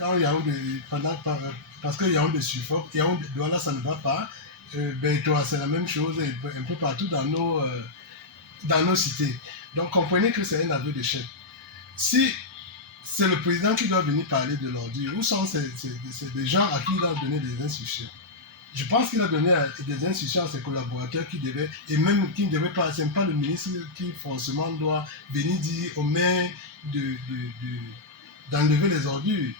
quand Yaoundé, parce que Yaoundé suffoque, Yaoundé, Douala ça ne va pas, toi c'est la même chose un peu partout dans nos cités. Donc comprenez que c'est un aveu d'échec. Si c'est le président qui doit venir parler de l'ordure, où sont des gens à qui il a donné des instructions? Je pense qu'il a donné des instructions à ses collaborateurs qui devaient, et même qui ne devaient pas, c'est pas le ministre qui forcément doit venir dire aux maires d'enlever les ordures.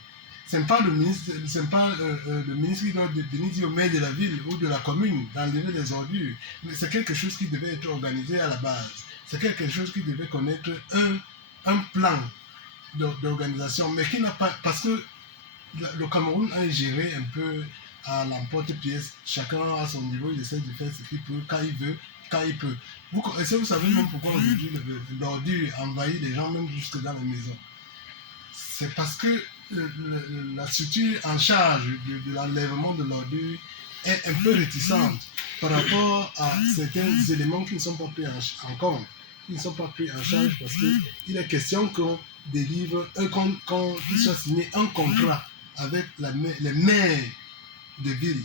C'est pas le ministre, le ministre qui doit venir dire aux maires de la ville ou de la commune d'enlever les ordures. Mais c'est quelque chose qui devait être organisé à la base. C'est quelque chose qui devait connaître un plan d'organisation, mais qui n'a pas, parce que le Cameroun a géré un peu à l'emporte-pièce. Chacun à son niveau, il essaie de faire ce qu'il peut, quand il veut, quand il peut. Est-ce que vous savez même pourquoi aujourd'hui l'ordure envahit les gens, même jusque dans les maisons? C'est parce que la structure en charge de l'enlèvement de l'ordure est un peu réticente par rapport à certains éléments qui ne sont pas pris en compte, qui ne sont pas pris en charge, parce qu'il est question qu'on délivre, qu'il soit signé un contrat avec les maires de ville.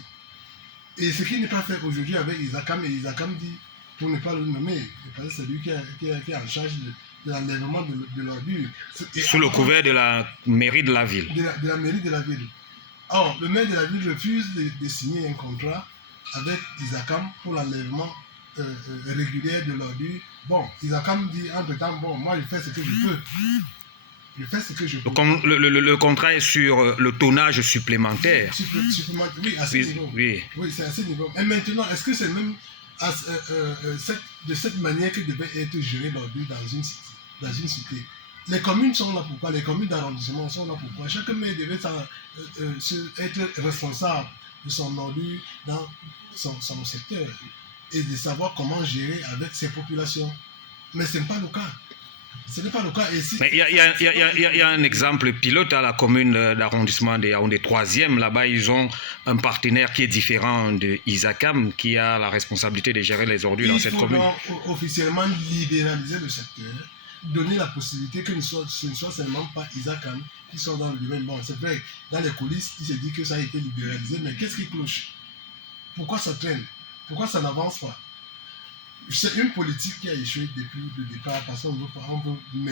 Et ce qui n'est pas fait aujourd'hui avec Isakam, et Isakam dit, pour ne pas le nommer, parce que c'est lui qui est en charge de l'enlèvement de l'ordure. Sous le couvert de la mairie de la ville. De la mairie de la ville. Or, le maire de la ville refuse de signer un contrat avec Isakam pour l'enlèvement régulier de l'ordure. Bon, Isakam dit entre-temps, bon, moi je fais ce que je peux. Je fais ce que je peux. Le contrat est sur le tonnage supplémentaire. Oui, à ce niveau. Oui, c'est à ce niveau. Et maintenant, est-ce que c'est même de cette manière que devait être géré l'ordure dans une cité? Les communes sont là pourquoi? Les communes d'arrondissement sont là pourquoi? Chaque maire devait être responsable de son ordure dans son secteur et de savoir comment gérer avec ses populations. Mais ce n'est pas le cas. Ce n'est pas le cas. Mais il y a un exemple pilote à la commune d'arrondissement de Yaoundé 3e. Là-bas, ils ont un partenaire qui est différent de Isakam, qui a la responsabilité de gérer les ordures dans cette commune. Il faut officiellement libéraliser le secteur, donner la possibilité que ce ne soit seulement pas Isakam qui soit dans le domaine. Bon, c'est vrai, dans les coulisses, il se dit que ça a été libéralisé, mais qu'est-ce qui cloche? Pourquoi ça traîne? Pourquoi ça n'avance pas? C'est une politique qui a échoué depuis le départ parce qu'on veut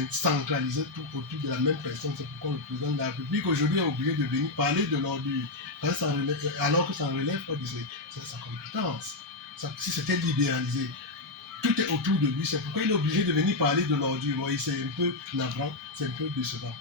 centraliser tout autour de la même personne. C'est pourquoi le président de la République aujourd'hui est obligé de venir parler de l'ordure, alors que ça ne relève pas de sa compétence. Si c'était libéralisé, tout est autour de lui. C'est pourquoi il est obligé de venir parler de l'ordure. C'est un peu navrant, c'est un peu décevant.